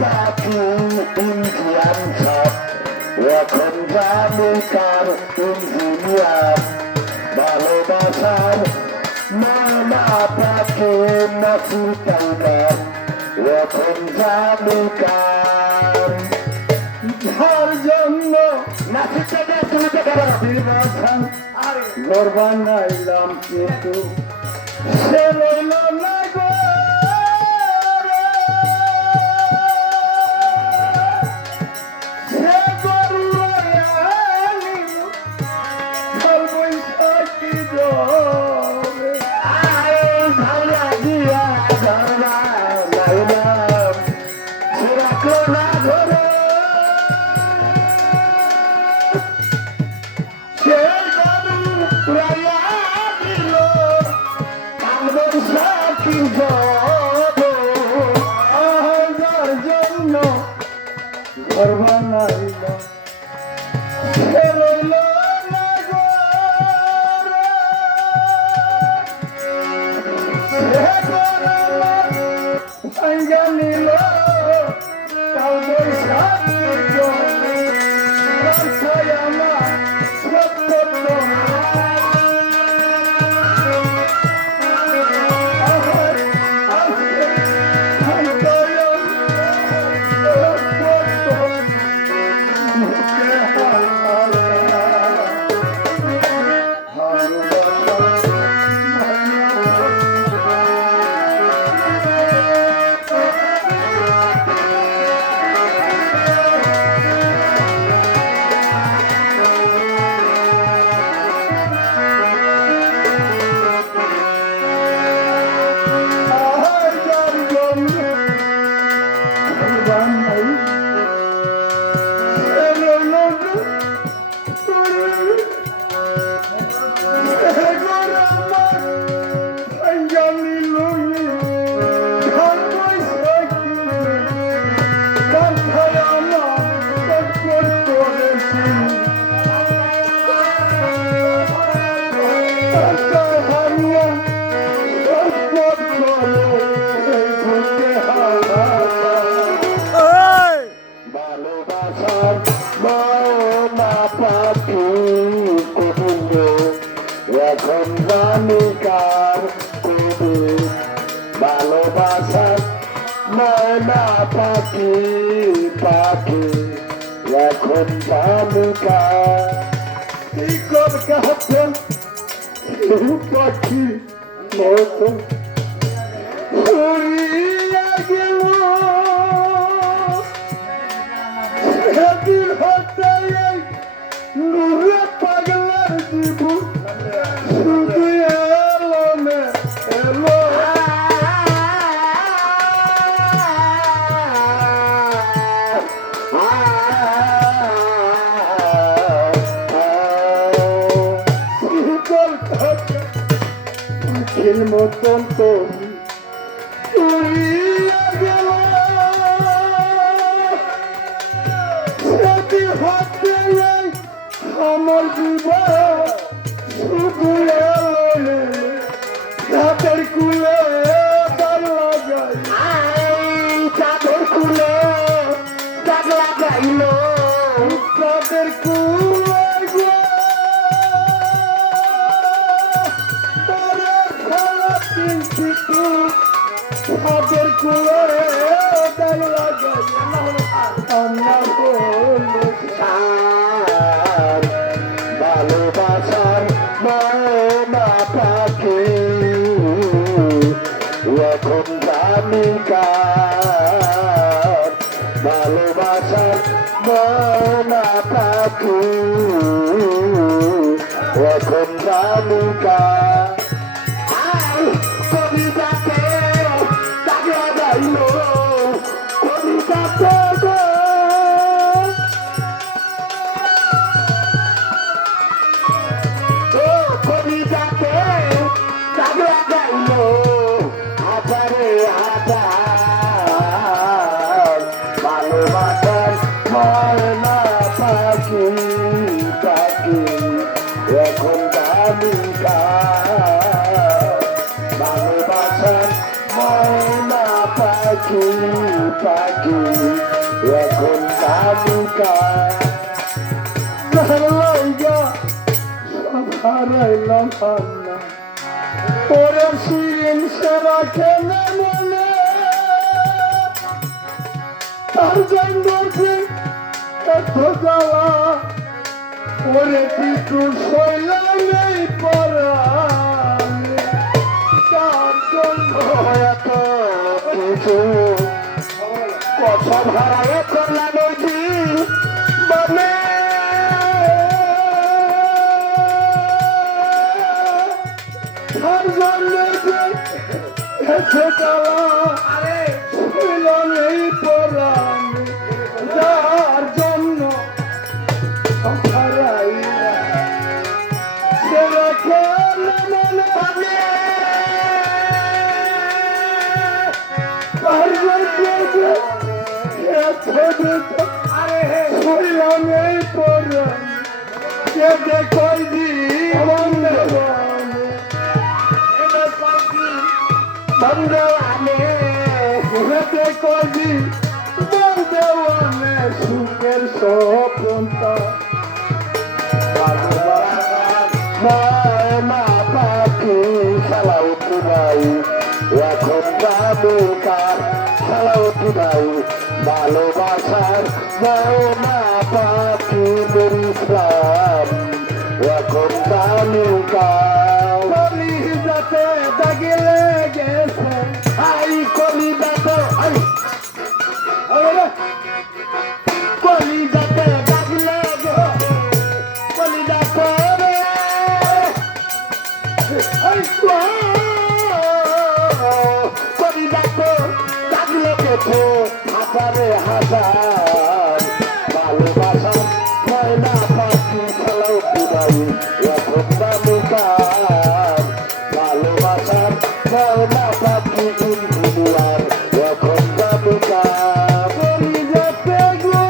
পাখি ইন্ডিয়ান সব এখন জামিকার ইঞ্জিনিয়ার ভালোবাসার ময়না পাখি নাচি টাইগার এখন জামিকার যার জন্য নাচি টাইগার তুমি তো বাসান ঘর বানাইলাম কিন্তু সে রইল না গো এখন জানিকার কবি ভালোবাসার ময়না পাখি পাখি এখন জানিকার কি করতে পাখি মতো উড়িয়া গেল সেদিন হতে নূরে পাগলার জীবন শুধু এলো না এলো পাখির মতন তুমি উড়িয়া গেল সেদিন হতে আমার জীবন শুধু এলো চাঁদের কুলে দাগ লাগাই চাঁদের কুলে দাগ লাগাইল চাঁদের কুলে চাঁদের কুলে দাগ লাগাই আমার ভালোবাসার ময়না পাখি এখন জানিকার ভালোবাসার ময়না পাখি এখন জানিকার কবিতাতে দাগ লাগাইল কবিতাতে ভালোবাসার ময়না পাখি পাখি এখন জানিকার ভালোবাসার ময়না পাখি পাখি এখন আমি হারাইলাম আল্লাহ ওরে শিরিন সেরা কেনে মনে তার জন্য এত জ্বালা ওরে পিটু শৈলাম এই পরাণে তার জন্য এত কিছু কথা ভাড়ায় করলাম নদী বনে তার জন্য এসে কালা শৈলাম এই পরাণে যার জন্য সুখের সপনটা মা পাখি সালাউতি নাই এখন দামিকার সালাউতি নাই ভালোবাসার মা পাখি মরিলাম এখন দামিকার কলিজাতে দাগিলে গেছে আই কলিজাতে আই কলিজাতে দাগিলে গেছে কলিজাতে হাজারে হাজার ভালোবাসা ময়না পাখি খেলাও পুরাই এখন দামিকার ভালোবাসার ময়না পাখি ইঞ্জিনিয়ার এখন দামিকার যেতে গো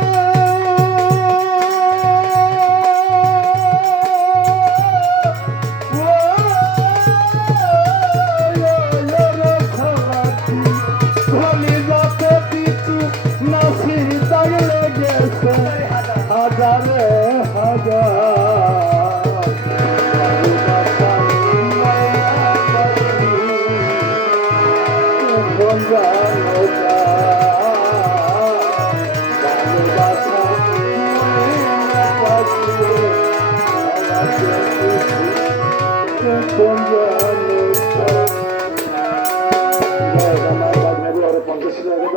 হাজারে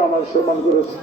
আমার সম্মান করেছে।